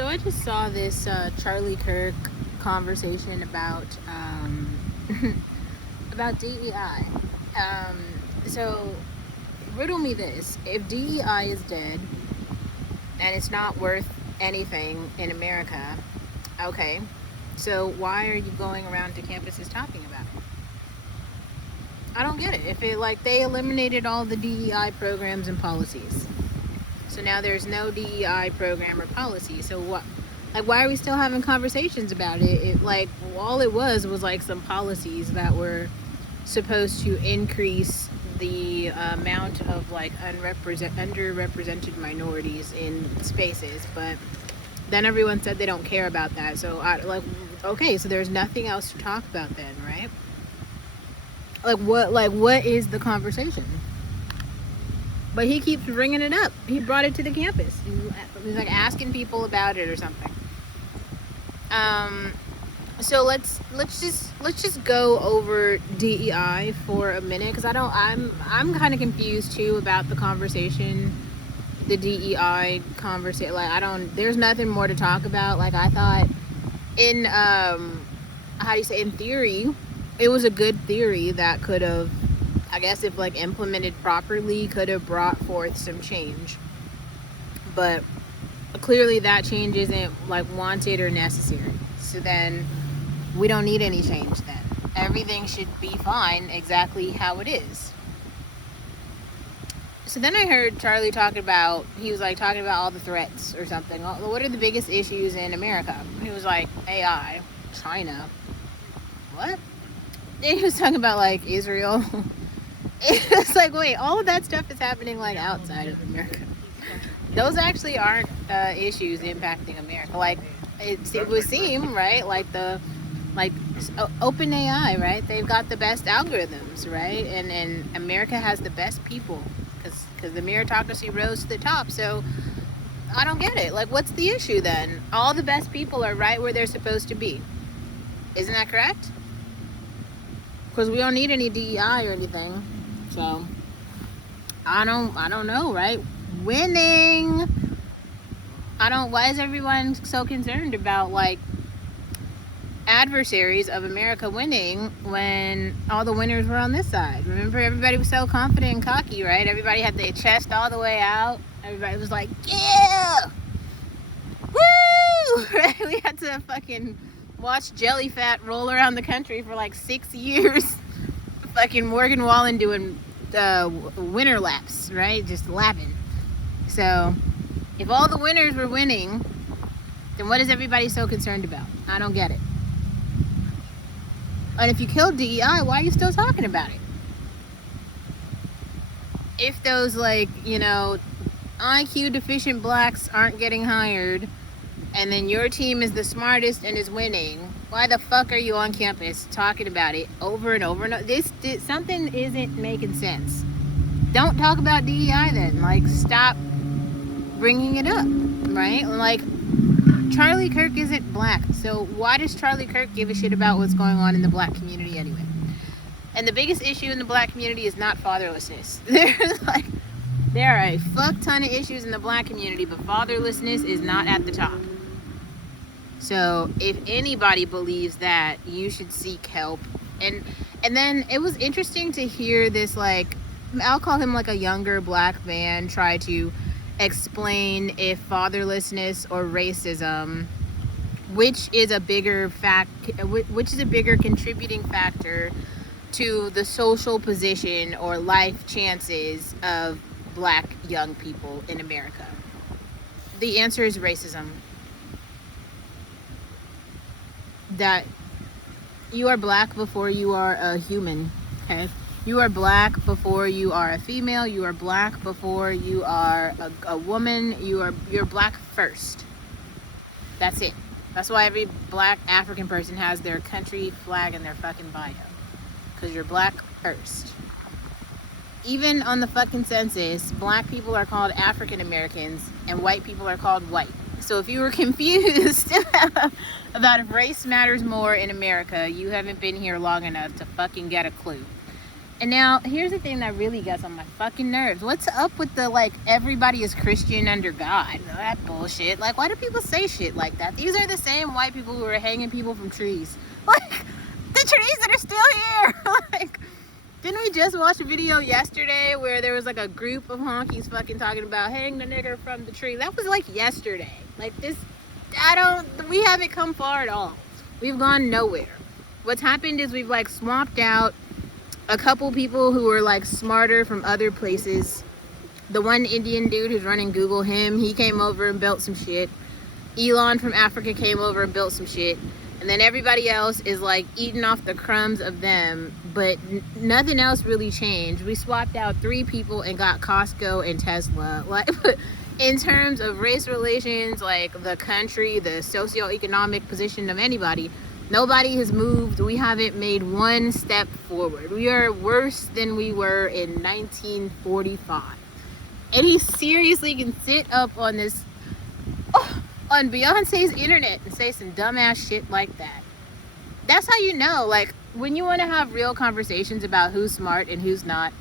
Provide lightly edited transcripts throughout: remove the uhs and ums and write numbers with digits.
So I just saw this Charlie Kirk conversation about about DEI. So riddle me this: if DEI is dead and it's not worth anything in America, okay, so why are you going around to campuses talking about it? I don't get it. If it like they eliminated all the DEI programs and policies, so now there's no DEI program or policy. So what? Like, why are we still having conversations about it? Like, all it was like some policies that were supposed to increase the amount of like underrepresented minorities in spaces, but then everyone said they don't care about that. So okay, so there's nothing else to talk about then, right? What is the conversation? But he keeps bringing it up. He brought it to the campus. He's like asking people about it or something. So let's just go over DEI for a minute, because I'm kind of confused too about the conversation, the DEI conversation. Like, there's nothing more to talk about. Like, I thought in in theory, it was a good theory that could have, I guess, if like implemented properly, could have brought forth some change. But clearly that change isn't like wanted or necessary. So then we don't need any change then. Everything should be fine exactly how it is. So then I heard Charlie talking about all the threats or something. What are the biggest issues in America? He was like, AI, China. What? And he was talking about like Israel. It's like, wait, all of that stuff is happening like outside of America. Those actually aren't issues impacting America. Like, it would seem, right? Like open AI, right? They've got the best algorithms, right? And America has the best people because the meritocracy rose to the top. So I don't get it. Like, what's the issue then? All the best people are right where they're supposed to be. Isn't that correct? Because we don't need any DEI or anything. So I don't know, right? Winning. Why is everyone so concerned about like adversaries of America winning when all the winners were on this side? Remember, everybody was so confident and cocky, right? Everybody had their chest all the way out. Everybody was like, yeah, woo, right? We had to fucking watch Jellyfat roll around the country for like 6 years. Fucking Morgan Wallen doing winner laps, right? Just lapping. So if all the winners were winning, then what is everybody so concerned about? I don't get it. And if you killed DEI, why are you still talking about it? If those IQ deficient blacks aren't getting hired, and then your team is the smartest and is winning, why the fuck are you on campus talking about it over and over and over? Something isn't making sense. Don't talk about DEI then. Like, stop bringing it up, right? Like, Charlie Kirk isn't black, so why does Charlie Kirk give a shit about what's going on in the black community anyway? And the biggest issue in the black community is not fatherlessness. There are a fuck ton of issues in the black community, but fatherlessness is not at the top. So if anybody believes that, you should seek help. And then it was interesting to hear this, like, I'll call him like a younger black man try to explain if fatherlessness or racism, which is a bigger contributing factor to the social position or life chances of black young people in America. The answer is racism. That you are black before you are a human, okay? You are black before you are a female. You are black before you are a woman. You're black first. That's it. That's why every black African person has their country flag in their fucking bio. Because you're black first. Even on the fucking census, black people are called African Americans and white people are called white. So if you were confused about if race matters more in America, you haven't been here long enough to fucking get a clue. And now, here's the thing that really gets on my fucking nerves. What's up with the, like, everybody is Christian under God? That bullshit. Like, why do people say shit like that? These are the same white people who are hanging people from trees. Like, the trees that are still here. Like, didn't we just watch a video yesterday where there was, like, a group of honkies fucking talking about hang the nigger from the tree? That was, like, yesterday. Like, this, we haven't come far at all. We've gone nowhere. What's happened is we've, like, swapped out a couple people who were like smarter from other places. The one Indian dude who's running Google, he came over and built some shit. Elon from Africa came over and built some shit. And then everybody else is like eating off the crumbs of them, but nothing else really changed. We swapped out 3 people and got Costco and Tesla. Like, in terms of race relations, like the country, the socioeconomic position of anybody, nobody has moved. We haven't made one step forward. We are worse than we were in 1945. And he seriously can sit up on this, on Beyonce's internet and say some dumbass shit like that. That's how you know, like, when you want to have real conversations about who's smart and who's not,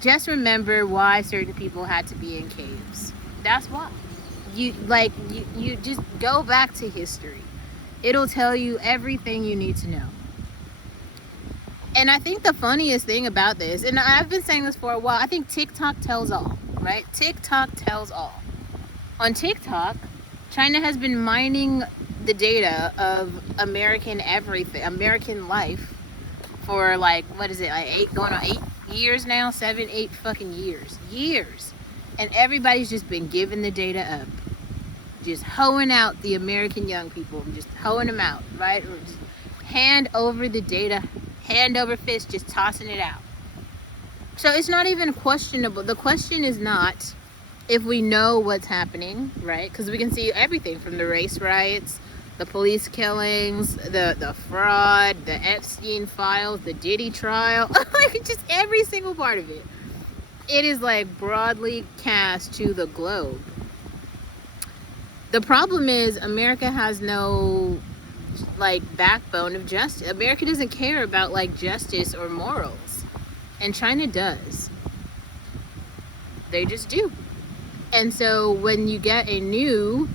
just remember why certain people had to be in caves. That's why. You just go back to history. It'll tell you everything you need to know. And I think the funniest thing about this, and I've been saying this for a while, I think TikTok tells all, right? TikTok tells all. On TikTok, China has been mining the data of American everything, American life for like, what is it, like going on 8 years now? 7, 8 fucking years. And everybody's just been giving the data up. Just hoeing out the American young people, just hoeing them out, right? Or just hand over the data, hand over fist, just tossing it out. So it's not even questionable. The question is not if we know what's happening, right? Because we can see everything from the race riots, the police killings, the fraud, the Epstein files, the Diddy trial, like just every single part of it. It is like broadly cast to the globe. The problem is America has no like backbone of justice. America doesn't care about like justice or morals, and China does. They just do. And so when you get a new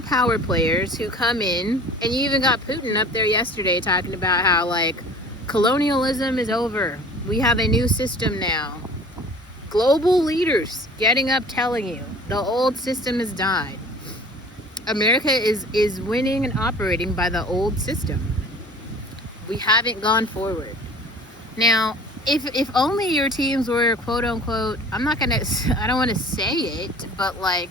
power players who come in, and you even got Putin up there yesterday talking about how like colonialism is over. We have a new system now. Global leaders getting up telling you the old system has died. America is winning and operating by the old system. We haven't gone forward. Now, if only your teams were quote unquote, I don't want to say it, but like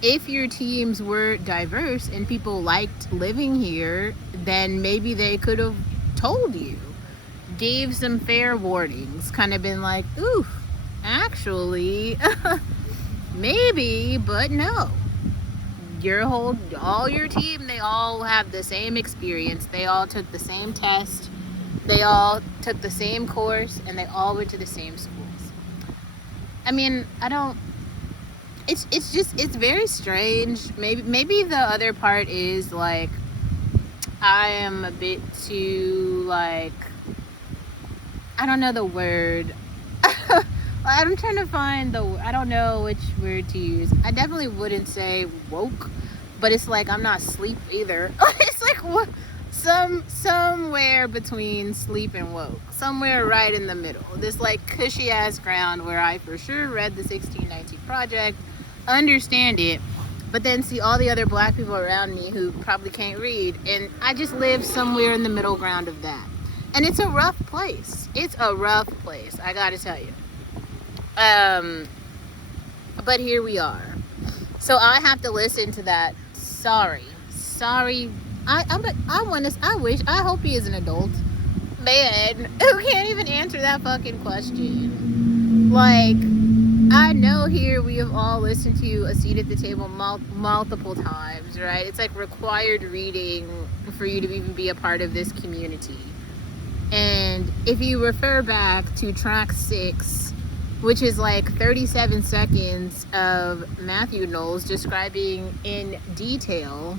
if your teams were diverse and people liked living here, then maybe they could have told you, gave some fair warnings, kind of been like, oof, actually, maybe, but no. All your team, they all have the same experience. They all took the same test. They all took the same course, and they all went to the same schools. I mean, it's very strange. Maybe the other part is like, I am a bit too like, I don't know the word. I'm trying to find I don't know which word to use. I definitely wouldn't say woke, but it's like I'm not sleep either. It's like what, somewhere between sleep and woke, somewhere right in the middle. This like cushy ass ground where I for sure read the 1619 Project, understand it, but then see all the other black people around me who probably can't read, and I just live somewhere in the middle ground of that. And it's a rough place. It's a rough place, I gotta tell you. But here we are. So I have to listen to that. Sorry. I hope he is an adult man who can't even answer that fucking question. Like, I know here we have all listened to A Seat at the Table multiple times, right? It's like required reading for you to even be a part of this community. And if you refer back to track 6, which is like 37 seconds of Matthew Knowles describing in detail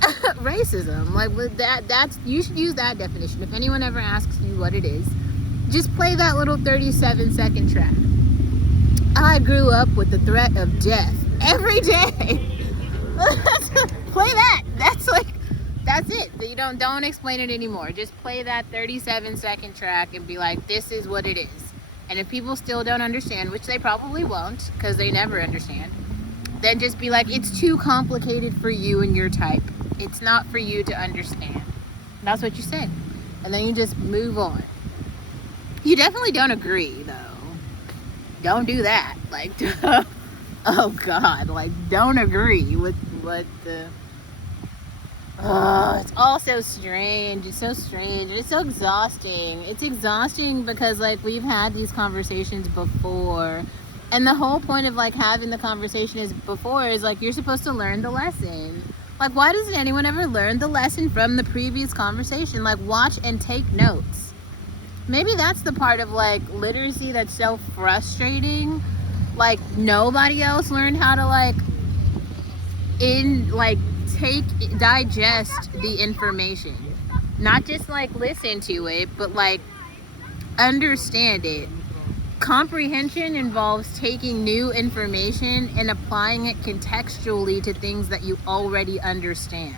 Racism. Like with that's you should use that definition. If anyone ever asks you what it is, just play that little 37-second track. I grew up with the threat of death every day. Play that. That's it. You don't explain it anymore. Just play that 37-second track and be like, this is what it is. And if people still don't understand, which they probably won't, because they never understand, then just be like, it's too complicated for you and your type. It's not for you to understand. That's what you say. And then you just move on. You definitely don't agree, though. Don't do that. Like, oh God, like, don't agree with what the... Oh, it's all so strange. It's so strange. It's so exhausting. It's exhausting because, like, we've had these conversations before. And the whole point of, like, having the conversation is like, you're supposed to learn the lesson. Like, why doesn't anyone ever learn the lesson from the previous conversation? Like, watch and take notes. Maybe that's the part of, like, literacy that's so frustrating. Like, nobody else learned how to, like, digest the information. Not just, like, listen to it, but, like, understand it. Comprehension involves taking new information and applying it contextually to things that you already understand.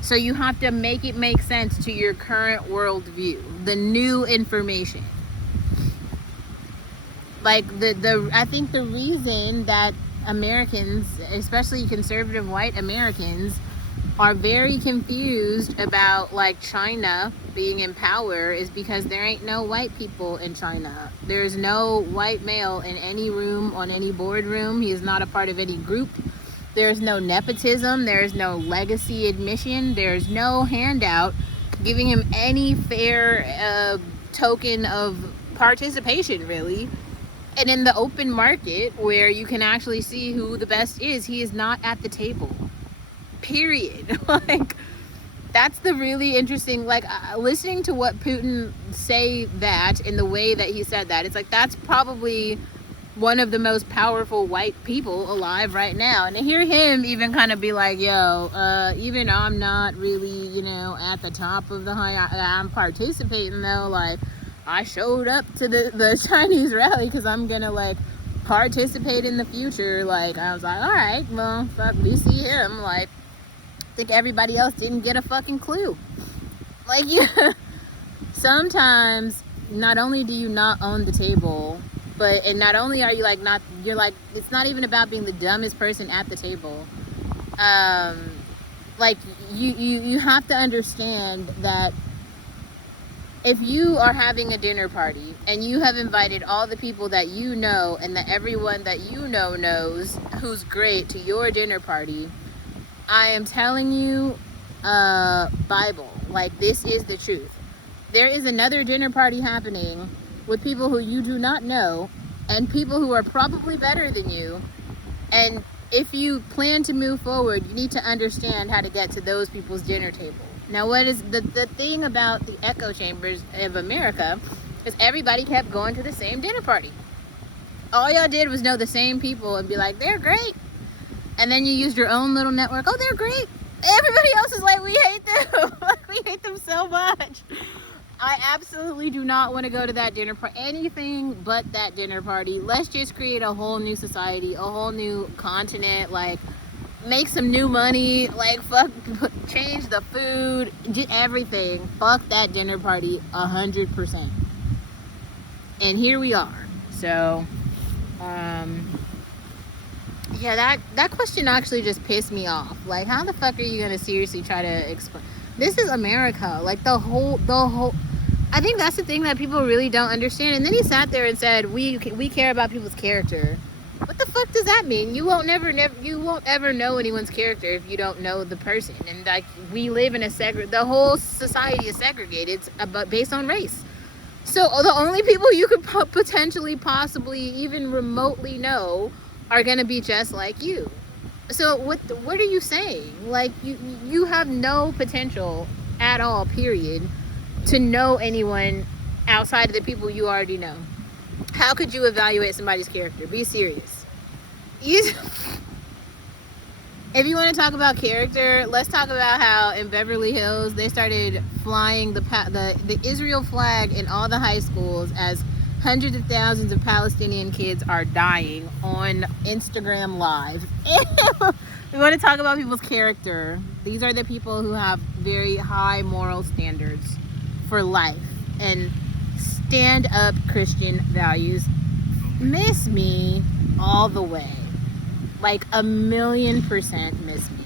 So you have to make it make sense to your current worldview, the new information. Like I think the reason that Americans, especially conservative white Americans, are very confused about, like, China being in power is because there ain't no white people in China. There's no white male in any room, on any boardroom. He is not a part of any group. There's no nepotism. There's no legacy admission. There's no handout giving him any fair token of participation, really. And in the open market, where you can actually see who the best is, he is not at the table. Period. Like, that's the really interesting, like, listening to what Putin say that in the way that he said that, it's like, that's probably one of the most powerful white people alive right now. And to hear him even kind of be like, yo, even though I'm not really, at the top of the high, I'm participating though. Like, I showed up to the Chinese rally because I'm gonna, like, participate in the future. Like, I was like, all right, well, fuck, we see him. Like, I think everybody else didn't get a fucking clue. Like, yeah. Sometimes not only do you not own the table, and not only are you, like, you're like, it's not even about being the dumbest person at the table. Like, you have to understand that if you are having a dinner party and you have invited all the people that you know and that everyone that you know knows who's great to your dinner party, I am telling you, Bible, like, this is the truth. There is another dinner party happening with people who you do not know and people who are probably better than you. And if you plan to move forward, you need to understand how to get to those people's dinner table. Now, what is the thing about the echo chambers of America is everybody kept going to the same dinner party. All y'all did was know the same people and be like, they're great. And then you used your own little network. Oh, they're great. Everybody else is like, we hate them. Like, we hate them so much. I absolutely do not want to go to that dinner party. Anything but that dinner party. Let's just create a whole new society, a whole new continent. Like, make some new money. Like, fuck, change the food, everything. Fuck that dinner party 100%. And here we are. So, yeah, that question actually just pissed me off. Like, how the fuck are you gonna seriously try to explain? This is America. Like, the whole. I think that's the thing that people really don't understand. And then he sat there and said, "We care about people's character." What the fuck does that mean? You won't ever know anyone's character if you don't know the person. And, like, we live in the whole society is segregated based on race. So the only people you could potentially, possibly, even remotely know are gonna be just like you. So what are you saying? Like, you have no potential at all, period, to know anyone outside of the people you already know. How could you evaluate somebody's character? Be serious. If you want to talk about character, let's talk about how in Beverly Hills they started flying the Israel flag in all the high schools as hundreds of thousands of Palestinian kids are dying on Instagram Live. We want to talk about people's character. These are the people who have very high moral standards for life and stand up Christian values. Miss me all the way. Like 1,000,000% miss me.